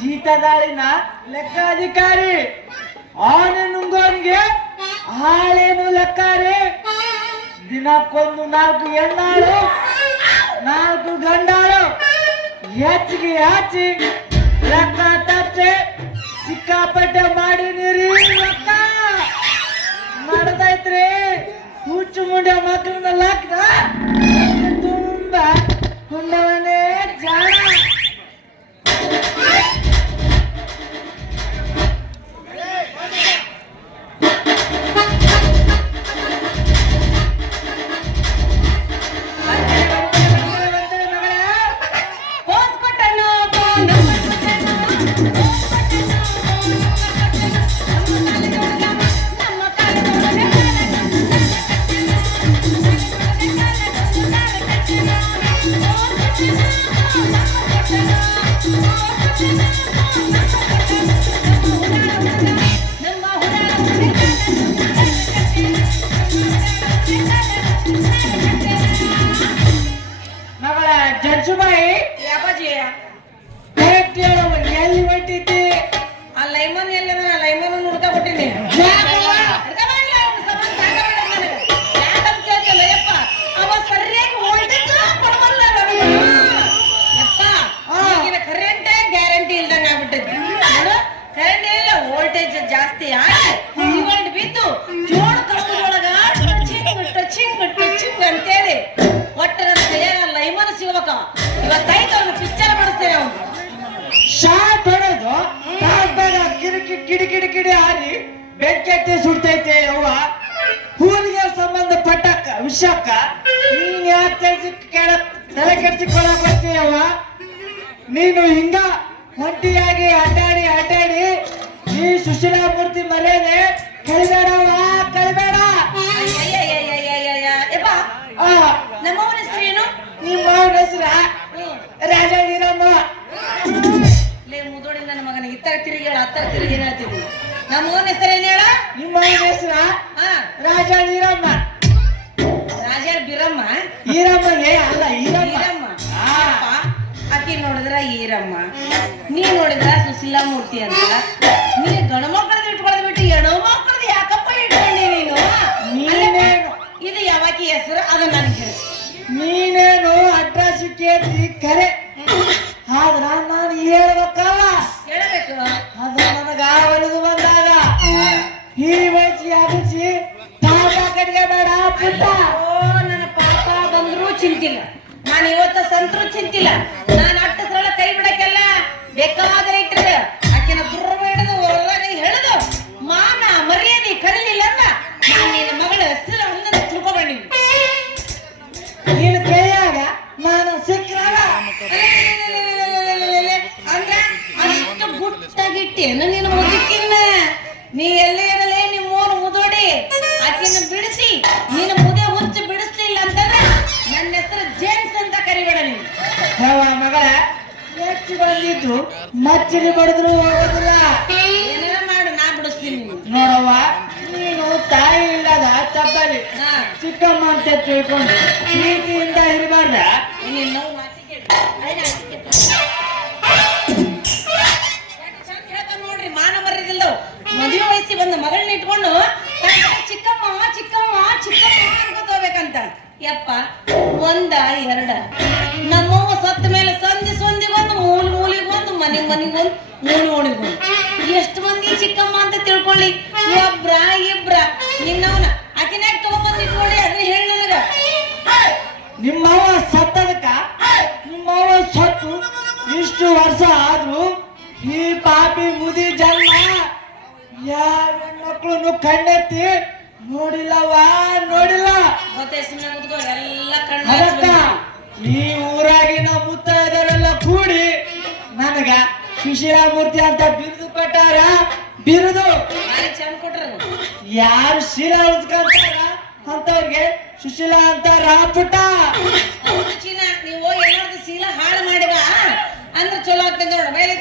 ಜೀತದಾಳಿನ ಲೆಕ್ಕಾಧಿಕಾರಿ ಆನೆ ನುಂಗೋನಿಗೆ ಹಾಳೇನು ಲೆಕ್ಕಾರಿ. ದಿನಕ್ಕೊಂದು ನಾಲ್ಕು ಹೆಣ್ಣಾಳು, ನಾಲ್ಕು ಗಂಡಾಳು ಹೆಚ್ಚಿಗೆ ಹಚ್ಚಿ ಲೆಕ್ಕ ತಪ್ಪೆ ಸಿಕ್ಕಾಪಟ್ಟೆ ಮಾಡಿ ನೀರಿ. ಲೆಕ್ಕ ತಾಗ್ದಾಗ ಕಿರಿಕಿ ಕಿಡಿ ಕಿಡಿ ಕಿಡಿ ಹಾರಿ ಬೆಂಕಿ ಸುಡ್ತೈತೆ ಅವ್ವ. ಊರಿಗೆ ಸಂಬಂಧಪಟ್ಟಕ್ಕ ವಿಷಯಕ್ಕ ನೀನ್ ಯಾಕೆ ಕೆಲ್ಸ ಕೇಳ ತಲೆ ಬರ್ತೀಯ ಬರ್ತೀಯವ್ವ ನೀನು ಹಿಂಗ ಒಂಟಿಯಾಗಿ ಅಡ್ಡಾಡಿ ಅಡ್ಡಾಡಿ ಈ ಸುಶೀಲಾ ಮೂರ್ತಿ ಮರ್ಯಾದೆ ಕಳಿಬೇಡವ್ವ ಕಳಿಬೇಡ. ನಮ್ಮ ಯಪ್ಪ, ಆ. ನಮ್ಮವನ ಹೆಸರು ಏನು? ನಿಮ್ಮ ಹೆಸ್ರ ರಾಜ ಇತ್ತರ ತಿರುಗಿ ಹೇಳ ಹತ್ತರ ತಿರುಗಿ ಏನ್ ಹೇಳ್ತಿದ್ವಿ ಹೆಸರು ಏನ್ ಹೇಳ? ನಿಮ್ಮ ಹೆಸ್ರ? ಹಾ. ರಾಜ ನೀರಮ್ಮ ರಾಜ ಬೀರಮ್ಮ? ಈರಮ್ಮಗೆ ಅಲ್ಲ ಈರಮ್ಮ. ಈರಮ್ಮ. ಆಕಿ ನೋಡಿದ್ರ ಈರಮ್ಮ. ನೀ ನೋಡಿದ್ರ ಸುಶೀಲಾ ಮೂರ್ತಿ ಅಂತ. ನೀ ಗಣ ಮಕ್ಕಳದ ಇಟ್ಕೊಳ್ಳೋದ್ ಬಿಟ್ಟು ಹೆಣ್ಣು ಮಕ್ಕಳದ ಯಾಕಪ್ಪ ಇಟ್ಕೊಂಡಿ ನೀನು? ನೀನೇನು? ಇದು ಯಾವಾಕಿ ಹೆಸರು? ಅದು ನನಗೆ ನೀನೇನು ಅಡ್ರೆಸ್ ಕೇಳ್ತಿ ಕರೆ? ಆದ್ರ ನಾನು ಹೇಳ್ಬೇಕಲ್ಲ. ಹೇಳಬೇಕು ಪುಟ್ಟ. ಓ, ನನ್ನ ಪಾಪ ಬಂದ್ರು ಚಿಂತಿಲ್ಲ. ನಾನು ಇವತ್ತ ಸಂತರು ಚಿಂತಿಲ್ಲ. ನಾನು ಅಟ್ಟ ಸರಳ ಕೈ ಬಿಡಕ್ಕೆಲ್ಲ ಬೇಕಾದ್ರೆ ಯಾವ ಮಗಳ ಹೆಚ್ಚು ಬಂದಿದ್ದು ಮಚ್ಚಿರಿ ಬಡಿದ್ರು ಹೋಗೋದಿಲ್ಲ ಏನಾರ ಮಾಡು ನಾ ಬಿಡಿಸ್ತೀನಿ. ನೋಡವ್ವ ನೀನು ತಾಯಿ ಇಲ್ಲದ ತಪ್ಪಲಿ ಚಿಕ್ಕಮ್ಮ ಅಂತ ತಿಳ್ಕೊಂಡು ಪ್ರೀತಿಯಿಂದ ಇರಬಾರ್ದ? ನೋಡ್ರಿ ಮಾನ ಮರ್ಯಾದಿಲ್ದವ್ ಮದುವೆ ವಯಸ್ಸಿ ಬಂದ ಮಗಳನ್ನ ಇಟ್ಕೊಂಡು ಚಿಕ್ಕಮ್ಮ ಚಿಕ್ಕಮ್ಮ ಚಿಕ್ಕಮ್ಮ ತೋಬೇಕಂತ ಯಪ್ಪ ಒಂದ ಎರಡ. ನಮ್ಮವ್ವ ಸತ್ತ ಮೇಲೆ ಸಂಧಿ ಸಂಧಿಗೊಂದು ಮೂಲ ಮೂಲಿಗೆ ಬಂದು ಮನೆ ಮನೆಗೆ ಬಂದು ಮೂಲ ಮೂಲಿಗೆ ಬಂದು. ಎಷ್ಟು ಮಂದಿ ಚಿಕ್ಕಮ್ಮ ಅಂತ ತಿಳ್ಕೊಳ್ಳಿ? ಒಬ್ರ ಇಬ್ರ. ನಿನ್ನವನ. ಅಕಿನಾಗ ತಗೊಂಡ್ಬಂದು ಇಟ್ಕೊಳ್ಳಿ ಅದನ್ನ ಹೇಳಿ ನನಗ. ನಿಮ್ಮವ ಸತ್ತದಕ್ಕ? ನಿಮ್ಮವ ಸತ್ತು. ಇಷ್ಟು ವರ್ಷ ಆದ್ರೂ ಈ ಪಾಪಿ ಮುದಿ ಜನ್ಮ ಯಾವ ಮಕ್ಕಳು ಕಣ್ಣೆತ್ತಿ ನೋಡಿಲ್ಲವಾ ನೋಡಿಲ್ಲ. ಗೊತ್ತೇ ಸುಮ್ಮನೆ ಕೂತ್ಕೋ ಎಲ್ಲ ಕಣ್ಣು ಈ ಊರಾಗಿನ ಮುತ್ತೈದರೆಲ್ಲ ಕೂಡಿ ನನಗ ಸುಶೀಲಾ ಮೂರ್ತಿ ಅಂತ ಬಿರುದು ಕೊಟ್ಟಾರ? ಬಿರುದು. ಯಾರು ಶೀಲ ಉಳಿಸ್ಕೊಂತಾರ? ಅಂತವ್ರಿಗೆ ಸುಶೀಲಾ ಅಂತಾರ ಪುಟ್ಟ ಚೀನ ನೀವು ಏನಾದ್ರು ಶೀಲ ಹಾಳು ಮಾಡಿವ ಅಂದ್ರೆ ಚಲೋ ಆಗ್ತದೆ ನೋಡ ಮೇಲೆ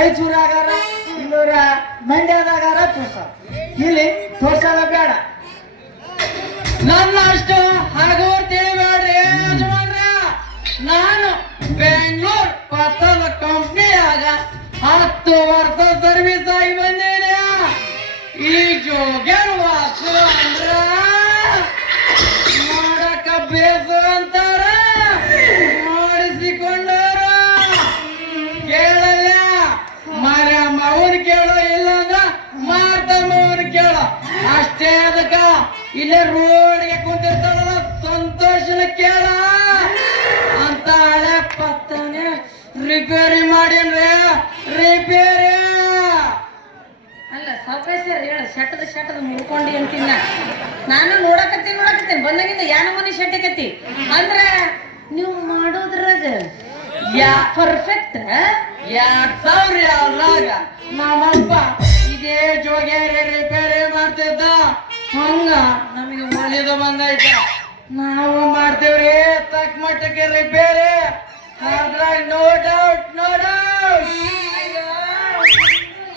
ರಾಯಚೂರಾಗಾರ, ಇಲ್ಲೂರ ಮಂಡ್ಯದಾಗಾರ ತೋರ್ಸ. ಇಲ್ಲಿ ತೋರ್ಸಲ್ಲ ಬೇಡ. ನನ್ನ ಅಷ್ಟು ಹಾಗೂ ತಿಳಿಬೇಡ್ರಿ ನಾನು ಬೆಂಗಳೂರು ಪತ್ತದ ಕಂಪ್ನಿಯಾಗ ಹತ್ತು ವರ್ಷ ಸರ್ವಿಸ್ ಆಗಿ ಬಂದೇನೆ ಈ ಜೋಗ್ಯರ್ ವಾಸು ಅಂದ್ರ. ಅಷ್ಟೇ ಅದಕ್ಕ ಇಲ್ಲೇ ರೋಡ್ಗೆ ಕುಂತಿರ್ತಾಳಲ್ಲ ಸಂತೋಷನ ಕೇಳ. ಅಂತ ಹಳೆ ಪತ್ತನೆ ರಿಪೇರಿ ಮಾಡಿನ್ರಿ? ರಿಪೇರಿ ಅಲ್ಲ ಸರ್ ಹೇಳ ಶಟದ ಶಟದ ಮುಳ್ಕೊಂಡಿ ಅಂತಿನ್ನ ನಾನು ನೋಡಕತ್ತೀನಿ ನೋಡಕತ್ತೀನಿ. ಬಂದಾಗಿಂದ ಯಾನ ಮನೆ ಶೆಟ್ಟಕತ್ತಿ ಅಂದ್ರೆ ನೀವು ಮಾಡೋದ್ರಾಗ ಯಾ ಪರ್ಫೆಕ್ಟ್ ಎರಡ್ ಸಾವಿರ ಯಾವ್ದ್ರಾಗ? ನಮ್ಮಪ್ಪ ಇದೇ ಜೋಗ್ಯಾರಿ ರಿಪೇರಿ ಮಾಡ್ತಿದ್ದ. ಹಂಗ ನಮಗೆ ಒಲಿದು ಬಂದೈತ. ನಾವು ಮಾಡ್ತೇವ್ರಿ ತಕ್ಕ ಮಟ್ಟಕ್ಕೆ ರಿಪೇರಿ. ಅದ್ರಾಗ ನೋ ಡೌಟ್ ನೋ ಡೌಟ್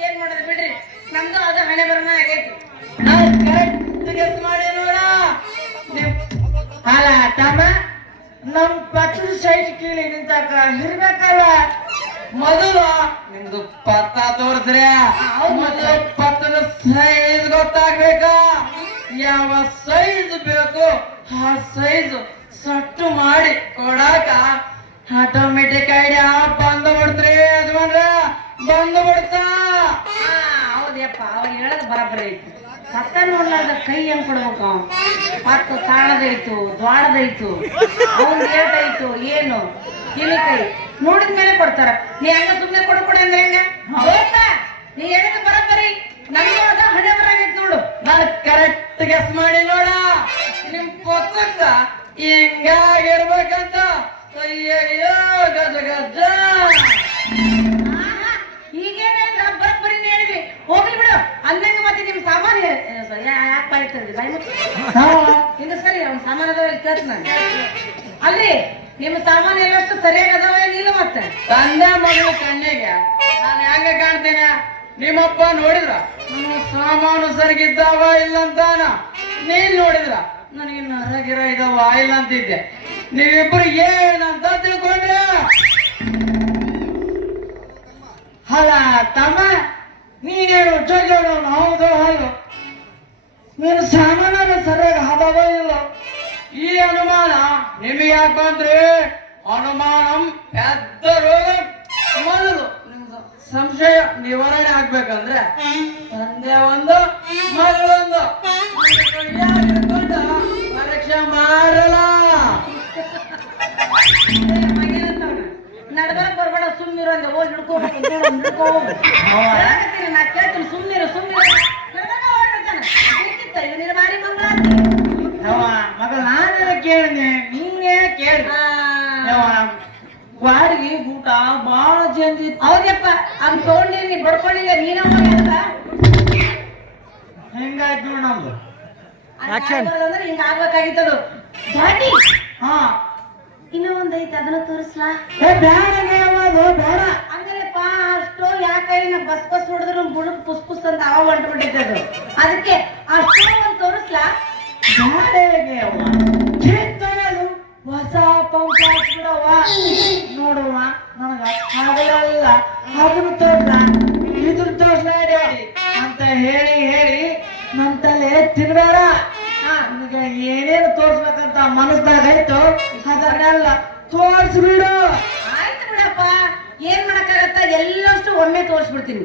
ಏನ್ ಮಾಡೋದು ಬಿಡ್ರಿ? ನಮ್ದು ಅದು ಹಣೆ ಬರಣ ಆಗೈತಿ. ಮಾಡಿ ನೋಡ. ಅಲ್ಲ ತಮ್ಮ ನಮ್ ಪಕ್ಕದ ಸೈಡ್ ಕೀಳಿ ನಿಂತಾಕ ಇರ್ಬೇಕಲ್ಲ. ಮೊದಲು ನಿಮ್ದು ಪತ್ತ ತೋರಿಸ್ರಿ. ಮೊದಲು ಪತ್ತದ ಸೈಜ್ ಗೊತ್ತಾಗ್ಬೇಕ? ಯಾವ ಸೈಜ್ ಬೇಕು ಆ ಸೈಜ್ ಸಟ್ಟು ಮಾಡಿ ಕೊಡಾಕ ಆಟೋಮೆಟಿಕ್ ಐಡಿಯಾ ಬಂದು ಬಿಡ್ತ್ರಿ ಯಜಮಾನ್ರ. ಬಂದು ಬಿಡ್ತಾ? ಹೌದಪ್ಪ ಅವ್ರು ಹೇಳೋದು ಬರಬರಿ ಐತಿ. ಪತ್ತ ನೋಡ್ಲಾರ್ದ ಕೈ ಹೆಂಗ್ ಕೊಡ್ಬೇಕು? ಪತ್ತ ಸಾಣದೈತು ದ್ವಾಡದೈತು ಅವ್ನ್ ಏಟೈತು ಏನು? ಇಲ್ಲಿ ಕೈ. ನೋಡಿದ ಮೇಲೆ ಕೊಡ್ತಾರ. ನೀ ಹಂಗ ಸುಮ್ಮನೆ ಕೊಡು ಕೊಡು ಅಂದ್ರೆ ಹೆಂಗ? ನೀ ಹೇಳಿದ ಬರಬರಿ ನಮ್ಮೊಳಗ ಅದ ಹಣೆ ಬರಾಗೈತಿ ನೋಡು. ನಾನು ಕರೆಕ್ಟ್ ಗೆಸ್ ಮಾಡಿ ನೋಡ. ನಿಮ್ ಕೊತ್ತ ಹಿಂಗಾಗಿರ್ಬೇಕಂತ. ಅಯ್ಯಯ್ಯೋ ಗಜ ಗಜ. ಈಗೇನಿಲ್ಲ ಬರಬ್ಬರಿ ಹೇಳಿದ್ರಿ ಹೋಗ್ಲಿ ಬಿಡು. ಅಂದಂಗ ಮತ್ತೆ ನಿಮ್ ಸಾಮಾನು ಯಾಕೆ ಬಾಯ್ತದ್ರಿ ಬಾಯಿ ಮುಚ್ಚಿ. ಇನ್ನು ಸರಿ ಅವ್ನ ಸಾಮಾನು ಅದಾವ ಕೇಳ್ತ ನಾನು. ಅಲ್ರಿ? ನಿಮ್ಮ ಸಾಮಾನು ಎಲ್ಲಷ್ಟು ಸರಿಯಾಗಿ ಅದಾವ ಏನಿಲ್ಲ ಮತ್ತೆ? ತಂದೆ ಮಗಳ ಕಣ್ಣಿಗೆ. ನಾನು ಹೆಂಗ ಕಾಣ್ತೇನೆ? ನಿಮ್ಮಪ್ಪ ನೋಡಿದ್ರ? ನನ್ನ ಸಾಮಾನು ಸರಿಗಿದ್ದಾವ ಇಲ್ಲ ಅಂತಾನ? ನೀನ್ ನೋಡಿದ್ರ? ನನಗೆ ನರಗಿರ ಇದಾವ, ಇಲ್ಲ ಅಂತಿದ್ದೆ. ನೀವಿಬ್ರು ಏನಂತ ತಿಳ್ಕೊಂಡ್ರ? ಅಲ್ಲ, ತಮ್ಮ ನೀನೇನು ಜೋಗ್ಯನು ಹೌದು ಹೌದು. ನೀನು ಸಾಮಾನ್ಯ ಸರಿಯಾಗಿ ಹದವೋ ಇಲ್ಲ. ಈ ಅನುಮಾನ ನಿಮಗೆ ಯಾಕೆ ಬಂದ್ರಿ? ಅನುಮಾನಂ ಪೆದ್ದ ರೋಗ ಮೊದಲು ಸಂಶಯ ನಿವಾರಣೆ ಆಗ್ಬೇಕಂದ್ರೆ ತಂದೆ ಒಂದು ಮಗಳೊಂದು ಪರೀಕ್ಷೆ ಮಾಡಲ್ಲ. ನಡ್ಬರಕ್ ಬರ್ಬೇಡ ಸುಮ್ಮನಿರ ಅಂದ್ರೆ ಹೋಗಿ ಹಿಡ್ಕೊ ಹಿಡ್ಕೊ ನಾ ಕೇಳ್ತೀನಿ ಸುಮ್ನಿರು ಸುಮ್ನಿರು. ನಡ್ಬರ್ಕ ಹೊರ್ಡ್ಬಿಡ್ತಾನೆ. ಬೇಕಿತ್ತ? ಇದು ನಿನ್ನ ಮಾರಿ ಮಂಗಳ ಕೇಳಿದೆ ನೀನೇ ಕೇಳಿ. ಬಾಡಿಗೆ ಊಟ ಬಹಳ ಜಂದಿ ಹೌದಪ್ಪ ಅದ್ ತಗೊಂಡಿ ನೀ ಬಡ್ಕೊಳ್ಳಿಲ್ಲ ನೀನ ಹೆಂಗಾಯ್ತು ನೋಡ್ ನಮ್ದು ಅಂದ್ರೆ ಹಿಂಗ ಆಗ್ಬೇಕಾಗಿತ್ತದು ದಾಟಿ ಹಾ. ಇನ್ನೂ ಒಂದ್ ಐತಿ ಅದನ್ನ ತೋರಿಸ್ಲಾ? ಏ ಬೇಡ ಬೇಡ ಹಂಗಲ್ಲಪ್ಪ ಅಷ್ಟು ಯಾಕೈ ನಾ ಬಸ್ ಬಸ್ ಹೊಡೆದ್ರು ಬುಡಕ್ ಪುಸ್ ಪುಸ್ ಅಂತ ಅವ ಹೊಂಟು ಬಿಟ್ಟಿತ್ತು ಅದು. ಅದಕ್ಕೆ ಅಷ್ಟು ಒಂದ್ ತೋರಿಸ್ಲಾ? ಬ್ಯಾರೆಗೆ ಚಿಂತನೆದು ಹೊಸ ಪಂಪ್ ಹಾಕ್ಬಿಡವ ನೋಡುವ ನನಗ ಆಗಲ್ಲ ಅದನ್ನ ತೋರ್ಲ ಇದ್ರ ತೋರ್ಸ್ಲ ಡ್ಯಾಡಿ ಅಂತ ಹೇಳಿ ಹೇಳಿ ನನ್ನ ತಲೆ ತಿನ್ಬೇಡ. ನಿನಗೆ ಏನೇನು ತೋರ್ಸ್ಬೇಕಂತ ಮನಸ್ದಾಗ ಆಯ್ತು ಅದನ್ನೆಲ್ಲ ತೋರ್ಸ್ಬಿಡು. ಆಯ್ತು ಬಿಡಪ್ಪ. ಏನ್ ಮಾಡಕ್ಕಾಗತ್ತ? ಎಲ್ಲಷ್ಟು ಒಮ್ಮೆ ತೋರ್ಸ್ಬಿಡ್ತೀನಿ.